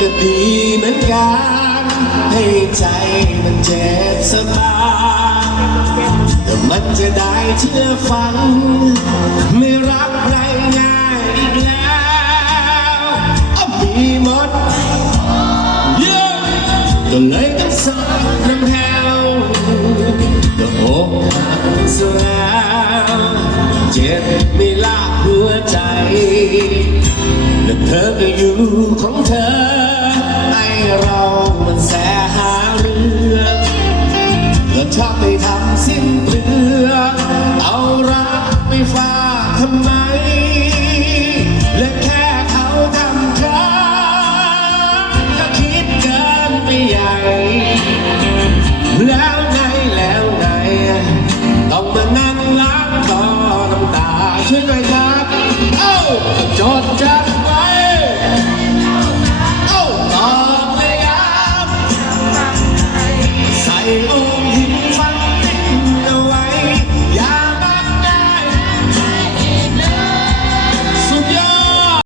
ก็ดีเหมือนกัน ให้ใจมันเจ็บสบายแต่มันจะได้เชื่อฟัง ไม่รับใครง่ายอีกแล้วอะมีหมดเยอะก็เลยต้องสอนน้ำแหวก็อกหักซะแล้วเจ็บไม่ลากหัวใจ และเธอก็อยู่ของเธอไอเรามันแสหาเรื่องและชอบไปทำสิ้นเปลืองเอารักไปฝากทำไม และแค่เขาทำค้าถ้าคิดเกินไปใหญ่ แล้วไงแล้วไงต้องมานั่งล้างต่อน้ำตาช่วยหน Ai,